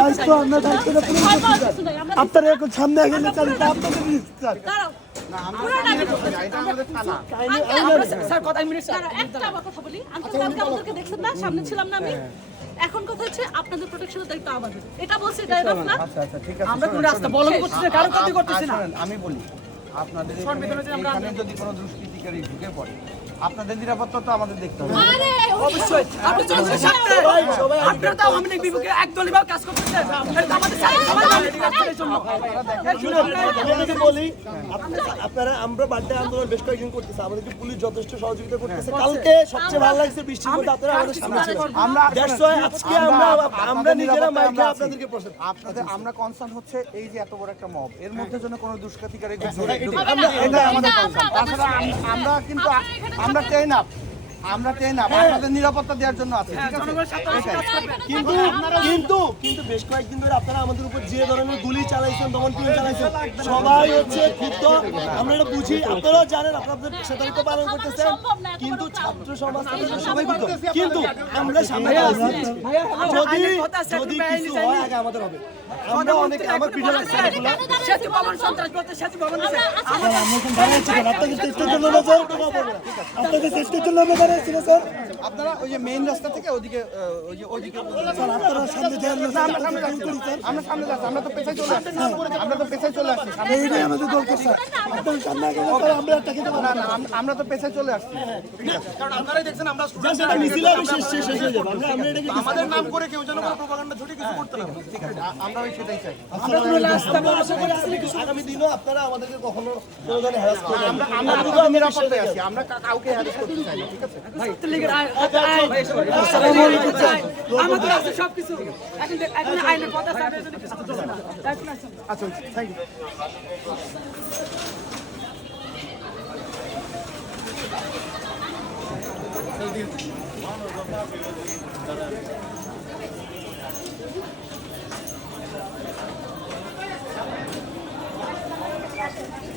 দায়িত্ব আমরা দায়িত্বটা পূরণ করতে চাই। আপনারা এখন সামনে গেলে চালিয়ে আপনাদের সামনে ছিলাম না আমি। এখন কথা হচ্ছে আপনাদের প্রোটেকশনের দায়িত্ব আমাদের, এটা বলছি তাই না? আচ্ছা আচ্ছা ঠিক আছে, আমরা কোন রাস্তা বলন করতেছি কারো ক্ষতি করতেছি না। আমি বলি আপনাদের এখানে যদি কোনো দুষ্কৃতিকারী ঢুকে পড়ে আপনাদের নিরাপত্তা তো আমাদের দেখতে হবে। অবশ্যই আপনি চলছে সাথে আপনারা তো আওয়ামী লীগ বিপক্ষে একদলই ভাবে কাজ করতেছেন, এটা আমাদের সবাই কাজের জন্য। আপনাদেরকে বলি আপনারা আমরা বাড়িতে আন্দোলন বেশ কয়েকদিন করতেছি, আমাদেরকে পুলিশ যথেষ্ট সহযোগিতা করতেছে। কালকে সবচেয়ে ভালো লাগছে বৃষ্টির মধ্যে আপনারা আমাদের সামনে ছিলেন। আজকে আমরা নিজেরা মাইকে আপনাদেরকে প্রশ্ন আপনাদের আমরা কনসার্ন হচ্ছে এই যে এত বড় একটা মব এর মধ্যে যেন কোনো দুষ্কৃতিকারী এটা আমাদের কনসার্ন। তাছাড়া আমরা কিন্তু আমরা ট্রেন আপ আপনাদের নিরাপত্তা দেওয়ার জন্য আছে, ঠিক আছে? কিন্তু কিন্তু কিন্তু বেশ কয়েকদিন ধরে আপনারা আমাদের উপর যে ধরনের গুলি চালাইছেন, দমন-পীড়ন চালাইছেন, সবাই হচ্ছে ক্ষুব্ধ। আমরা এটা বুঝি, আপনারাও জানেন, আপনাদের সেটাই তো পালন করতেছেন। কিন্তু ছাত্র সমাজ সবাই ক্ষুব্ধ, কিন্তু আমরা সামনে যদি কিছু হয় আগে আমাদের হবে। আমরা অনেকে আমার পিঠে লাগছে সেতু ভবন সন্ত্রাস বলতে সেতু ভবন দিছে। আমরা এখন দাঁড়াচ্ছি কেন? আপনাদের চেষ্টার জন্য না স্যার, আপনাদের চেষ্টার জন্য আমরা দাঁড়াচ্ছি না স্যার। আপনারা ওই যে মেইন রাস্তা থেকে ওদিকে ওইদিকে স্যার আপনারা সামনে দেন না স্যার, আমরা সামনে যাচ্ছি, আমরা তো পেছায় চলে আসছি, আমরা তো পেছায় চলে আসছি। এইটাই আমাদের দরকার স্যার। আপনারা সামনে আগে স্যার, আমরা একটা খেতে পারবো না। আমরা তো পেছায় চলে আসছি। কারণ আপনারাই দেখছেন আমরা যেটা মিছিল হবে শেষ হয়ে যাবে। আমরা এটাকে আমাদের নাম করে কেউ যেন কোনো প্রোপাগান্ডা ছড়িয়ে কিছু করতে না পারে। ঠিক আছে, আমরা ওই সেটাই চাই। আগামী দিনও আপনারা আমাদেরকে কখনো কোনো ধরনের হ্যারাস করবেন না। আমরা শুধু নিরাপত্তায় আছি, আমরা কাউকে হ্যারাস করতে চাই না, ঠিক আছে? আসসালামু আলাইকুম স্যার। আমাদের আছে সবকিছু, এখন আইনের কথা আছে, আপনারা যদি কিছু করতে না। আচ্ছা, থ্যাংক ইউ।